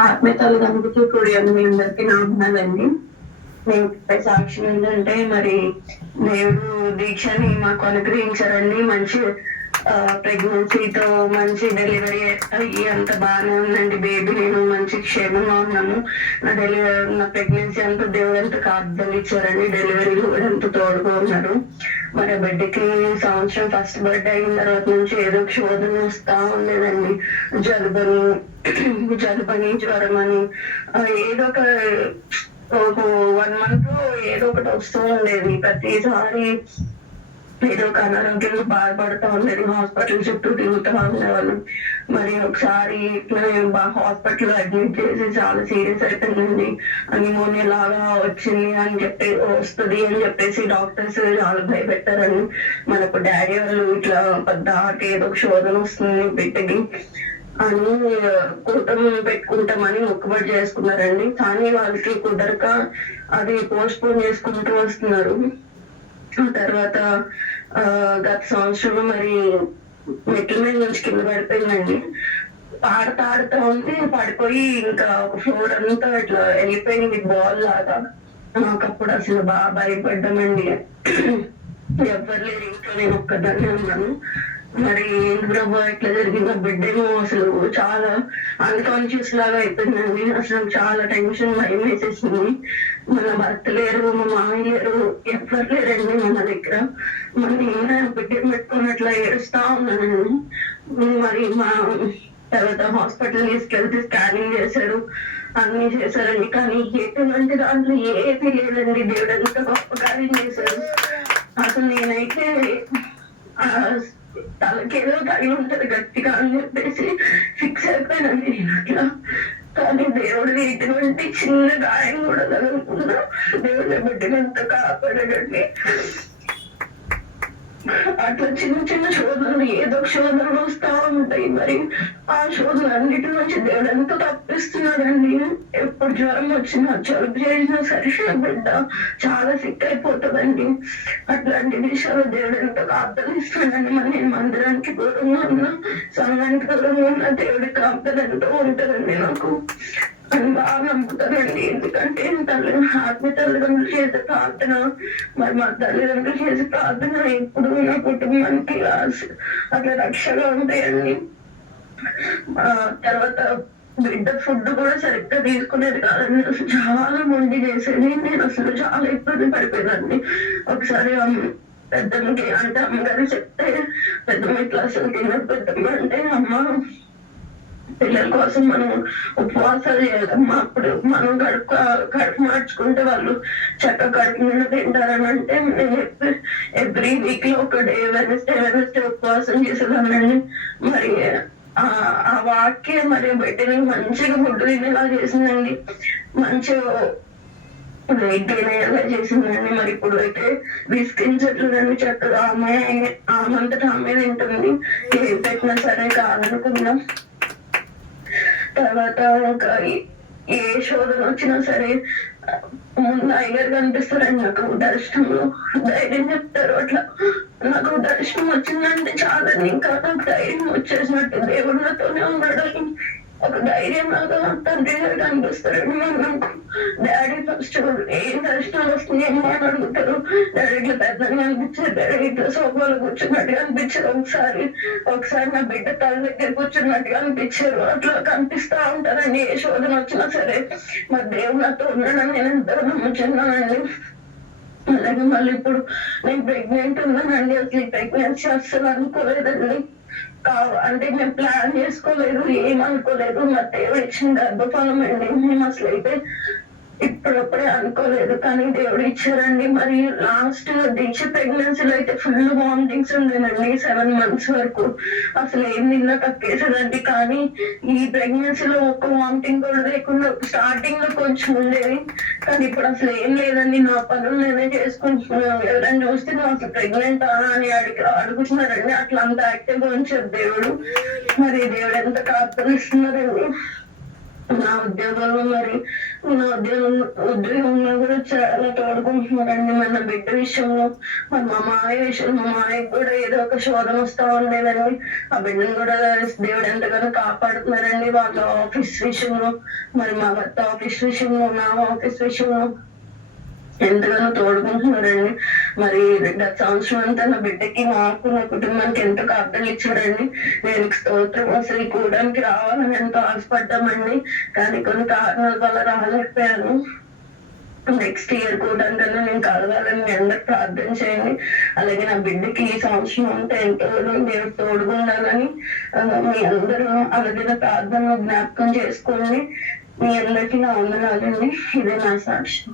ఆత్మీయతలు కనుగుతూ కూడి మీ అందరికీ నా వందనాలండి నేను సాక్షి సాక్ష్యం ఏంటంటే మరి దేవుడు దీక్షని మాకు అనుగ్రహించారండి. మంచి ప్రెగ్నెన్సీతో మంచి డెలివరీ అయ్యి అంత బాగానే ఉందండి. బేబీ నేను మంచి క్షేమంగా ఉన్నాను. నా డెలివరీ నా ప్రెగ్నెన్సీ అంతా దేవుడు ఎంత కాదని ఇచ్చారండి. డెలివరీ కూడా ఎంత తోడుగా ఉన్నారు. మరి బిడ్డకి సంవత్సరం ఫస్ట్ బర్త్డే అయిన తర్వాత నుంచి ఏదో ఒక శోధన వస్తా ఉండేదండి. జలుబని జలుబని జ్వరం అని ఏదో ఒక ఒక వన్ మంత్ ఏదో ఒకటి వస్తూ ఉండేది. ప్రతిసారి ఏదో ఒక అనారోగ్యంగా బాధపడుతూ. ఉండేది హాస్పిటల్ చుట్టూ తిరుగుతూ ఉండేవాళ్ళు మరి ఒకసారి ఇట్లా హాస్పిటల్ అడ్మిట్ చేసి చాలా సీరియస్ అయిపోయిందండి. న్యూమోనియా లాగా వచ్చింది అని చెప్పి వస్తుంది అని చెప్పేసి డాక్టర్స్ చాలా భయపెట్టారని మనకు డాడీ వాళ్ళు ఇట్లా పెద్ద ఏదో ఒక శోధన వస్తుంది బిడ్డకి అని కూటమి పెట్టుకుంటామని మొక్కుబడి చేసుకున్నారండి. కానీ వాళ్ళకి కుదరక అది పోస్ట్ పోన్ చేసుకుంటూ వస్తున్నారు. ఆ తర్వాత గత సంవత్సరం మరి మెట్ల మీద నుంచి కింద పడిపోయిందండి. ఆడుతా ఆడుతా ఉంటే పడిపోయి ఇంకా ఒక ఫ్లోర్ అంతా ఇట్లా వెళ్ళిపోయింది బాల్ లాగా. నాకు అప్పుడు అసలు బాగా భయపడ్డామండి. ఎవ్వరు లేరు ఇంట్లో నేను ఒక్కదాన్ని ఉన్నాను. మరి ఎందుకు ఇట్లా జరిగింది. బిడ్డేమో అసలు చాలా అన్కాన్షియస్ లాగా అయిపోయిందండి. అసలు చాలా టెన్షన్ భయం వేసేసింది. మన భర్త లేరు మా మామయ్య లేరు ఎవ్వరు లేరండి మన దగ్గర. మరి బిడ్డ బిడ్డను పెట్టుకుని అట్లా ఏడుస్తా ఉన్నానండి. మరి మా తర్వాత హాస్పిటల్ తీసుకెళ్తే స్కానింగ్ చేశారు అన్ని చేశారండి. కానీ ఎటువంటి దాంట్లో ఏది లేదండి. దేవుడు అంత గొప్ప కార్యం చేశారు అసలు నేనైతే ఆ తలకేదో తగి ఉంటది గట్టిగా అని చెప్పేసి ఫిక్స్ అయిపోయిన నేను అట్లా. కానీ దేవుడు ఇటువంటి చిన్న గాయం కూడా తగులుకున్నా దేవుడిని బిడ్డనంత కాపాడగండి అట్లా చిన్న చిన్న శోధనలు ఏదో ఒక శోధనలు వస్తా ఉంటాయి మరి. ఆ శోధన అన్నిటి నుంచి దేవుడు ఎంత తప్పిస్తున్నాడండి? ఎప్పుడు జ్వరం వచ్చినా జలుబు చేసినా సరే బిడ్డ చాలా సిక్ అయిపోతుందండి. అట్లాంటి విషయాలు దేవుడు ఎంత కాపుదలిస్తున్నాడని మరి నేను మందిరానికి దూరంగా ఉన్నా సంఘానికి దూరంగా ఉన్న దేవుడి కాపుదలు ఎంతో ఉంటుందండి నాకు. అని బాగా నమ్ముతారండి ఎందుకంటే తల్లి ఆత్మీయ తల్లిదండ్రులు చేసే ప్రార్థన మరి మా తల్లిదండ్రులు చేసే ప్రార్థన ఎప్పుడు నా కుటుంబానికి అట్లా రక్షగా ఉంటాయండి తర్వాత బిడ్డ ఫుడ్ కూడా సరిగ్గా తీసుకునేది కాదండి అసలు చాలా మొండి చేసేది. నేను అసలు చాలా ఇబ్బంది పడిపోయిందండి ఒకసారి పెద్దమ్మకి అంటే అమ్మగారు చెప్తే పెద్దమ్మ ఇట్లా అసలు తినదు పెద్దమ్మ అంటే అమ్మ పిల్లల కోసం మనం ఉపవాసాలు చేయాలమ్మా. అప్పుడు మనం కడుపు కడుపు మార్చుకుంటే వాళ్ళు చక్క కడుపు మీద తింటారని అంటే నేను ఎవ్రీ వీక్లో ఒక డే వెనస్డే వెనస్డే ఉపవాసం చేసేదానండి మరి ఆ ఆ వాక్య మరి బిడ్డని మంచిగా ఫుడ్ తినేలా చేసిందండి. మంచిగా వెయిట్ గెయిన్ అయ్యేలా చేసిందండి. మరి ఇప్పుడు అయితే విసిగించట్లేదండి చక్కగా ఆమె ఆమంతటా ఆమె తింటుంది. ఏం పెట్టినా సరే కాదనుకుందాం. తర్వాత ఇంకా ఏ- ఏ శోధన వచ్చినా సరే ముందు అయ్యగారు కనిపిస్తారండి నాకు దర్శనంలో ధైర్యం చెప్తారు. అట్లా నాకు దర్శనం వచ్చిందంటే చాలా ఇంకా నాకు ధైర్యం వచ్చేసినట్టు దేవుడితోనే ఉన్నాడు. ఒక ధైర్యం లాగా తండ్రి గారు కనిపిస్తారండి నాకు డాడీ ఫస్ట్ ఏ దర్శనాలు ఏమో అని అడుగుతారు? డాడీ ఇట్లా పెద్దగా అనిపించారు డాడీ ఇట్లా సోఫాలో కూర్చున్నట్టుగా అనిపించారు ఒకసారి ఒకసారి నా బిడ్డ తల దగ్గర కూర్చున్నట్టుగా అనిపించారు అట్లా కనిపిస్తా ఉంటారండి. ఏ శోధన వచ్చినా సరే. మరి దేవుడు నాతో ఉన్నాడని నేను ఎంతో నమ్ముచున్నానండి. అలాగే మళ్ళీ ఇప్పుడు నేను ప్రెగ్నెంట్ ఉన్నానండి. అసలు ఈ ప్రెగ్నెన్సీ అస్సలు అనుకోలేదండి. అంటే మేము ప్లాన్ చేసుకోలేదు ఏమనుకోలేదు. మా దేవుడు ఇచ్చిన గర్భఫలం అండి. మేము అసలు అయితే ఇప్పుడప్పుడే అనుకోలేదు కానీ దేవుడు ఇచ్చారండి. మరి లాస్ట్ దీక్ష ప్రెగ్నెన్సీలో అయితే ఫుల్ వామిటింగ్స్ ఉండేనండి సెవెన్ మంత్స్ వరకు. అసలు ఏం నిన్న కక్కేసేదండి కానీ ఈ ప్రెగ్నెన్సీలో ఒక్క వామిటింగ్ కూడా లేకుండా స్టార్టింగ్లో కొంచెం ఉండేది. కానీ ఇప్పుడు అసలు ఏం లేదండి నా పనులు నేనే చేసుకుంటున్నాను ఎవరైనా చూస్తే నువ్వు అసలు ప్రెగ్నెంట్ అని అడిగి అడుగుతున్నారండి. అట్లా అంత యాక్టివ్గా ఉంచారు దేవుడు. మరి దేవుడు ఎంత కాపుతలిస్తున్నారండి నా ఉద్యోగంలో మరి నా ఉద్యోగం ఉద్యోగంలో కూడా చాలా తోడుకుంటున్నారండి మన బిడ్డ విషయంలో. మరి మా మాయ విషయం మా మాయకు కూడా ఏదో ఒక శోధన వస్తా ఉండేదండి. ఆ బిడ్డను కూడా దేవుడు ఎంతగానో కాపాడుతున్నారండి వాళ్ళ ఆఫీస్ విషయంలో. మరి మా భర్త ఆఫీస్ విషయంలో నా ఆఫీస్ విషయంలో ఎంతగానో తోడుకుంటున్నారండి. మరి గత సంవత్సరం అంతా నా బిడ్డకి నాకు నా కుటుంబానికి ఎంతో ప్రార్థనలు ఇచ్చాడండి నేను స్తోత్రం అసలు ఈ కూడానికి రావాలని ఎంతో ఆశపడ్డామండి. కానీ కొన్ని కారణాల వల్ల రాలేకపోయాను. నెక్స్ట్ ఇయర్ కూడా కన్నా నేను కలవాలని మీ అందరు ప్రార్థన చేయండి. అలాగే నా బిడ్డకి ఈ సంవత్సరం అంతా ఎంతో నేను తోడుగా ఉండాలని ఆ, మీ అందరూ అలాగే నా ప్రార్థనలు జ్ఞాపకం చేసుకోండి. మీ అందరికీ నా వందనాలండి. ఇదే నా సాక్ష్యం.